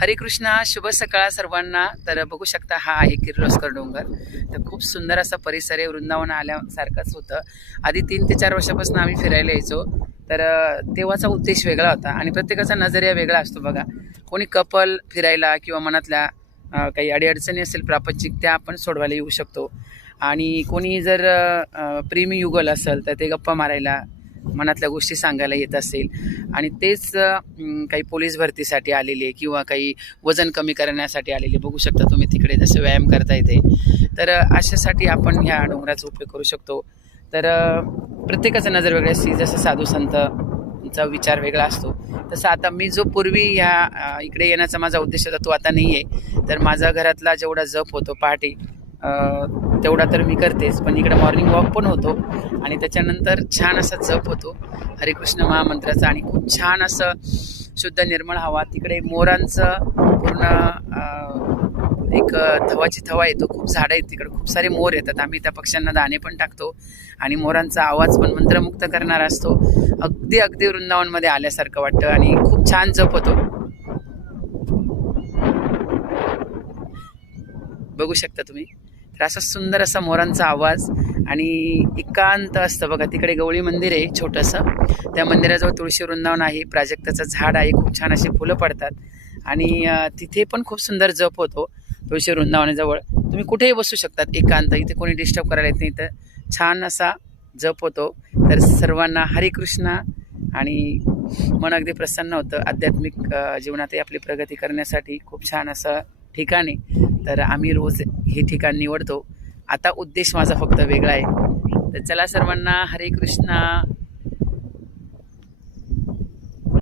हरे कृष्णा, शुभ सकाळ सर्वांना. तर बघू शकता हा आहे किर्लोस्कर डोंगर. तर खूप सुंदर असा परिसर आहे, वृंदावन आल्यासारखंच होतं. आधी 3 ते 4 वर्षापासून आम्ही फिरायला यायचो. तर तेव्हाचा उद्देश वेगळा होता आणि प्रत्येकाचा नजरिया वेगळा असतो बघा. कोणी कपल फिरायला किंवा मनातल्या काही अडीअडचणी असेल प्रापंचिक त्या आपण सोडवायला येऊ शकतो. आणि कोणी जर प्रेमी युगल असेल तर ते गप्पा मारायला मनातल्या गोष्टी सांगायला येत असेल. आणि तेच काही पोलीस भरतीसाठी आलेले किंवा काही वजन कमी करण्यासाठी आलेले बघू शकता तुम्ही तिकडे जसं व्यायाम करता येते. तर अशासाठी आपण ह्या डोंगराचा उपयोग करू शकतो. तर प्रत्येकाचा नजर वेगळी असते. जसं साधू संतचा विचार वेगळा असतो तसं आता मी जो पूर्वी ह्या इकडे येण्याचा माझा उद्देश होता तो आता नाही आहे. तर माझा घरातला जेवढा जप होतो पहाटे तेवढा तर मी करतेच, पण इकडे मॉर्निंग वॉक पण होतो आणि त्याच्यानंतर छान असा जप होतो हरिकृष्ण महामंत्राचा. आणि खूप छान असं शुद्ध निर्मळ हवा. तिकडे मोरांचं पूर्ण एक थवाची थवा येतो. खूप झाडं आहेत तिकडे, खूप सारे मोर येतात. आम्ही त्या पक्ष्यांना दाणे पण टाकतो आणि मोरांचा आवाज पण मंत्रमुग्ध करणारा असतो. अगदी अगदी वृंदावनमध्ये आल्यासारखं वाटतं आणि खूप छान जप होतो. बघू शकता तुम्ही. तर असा सुंदर असा मोरांचा आवाज आणि एकांत असतं बघा. तिकडे गवळी मंदिर आहे छोटंसं. त्या मंदिराजवळ तुळशी वृंदावन आहे, प्राजक्ताचं झाड आहे, खूप छान अशी फुलं पडतात आणि तिथे पण खूप सुंदर जप होतो तुळशी वृंदावनाजवळ. तुम्ही कुठेही बसू शकतात एकांत, इथे कोणी डिस्टर्ब करायला येत नाही. तर छान असा जप होतो. तर सर्वांना हरे कृष्णा. आणि मन अगदी प्रसन्न होतं. आध्यात्मिक जीवनातही आपली प्रगती करण्यासाठी खूप छान असं ठिकाण आहे. तर आम्ही रोज हे ठिकाण निवडतो. आता उद्देश माझा फक्त वेगळा आहे. तर चला सर्वांना हरे कृष्णा.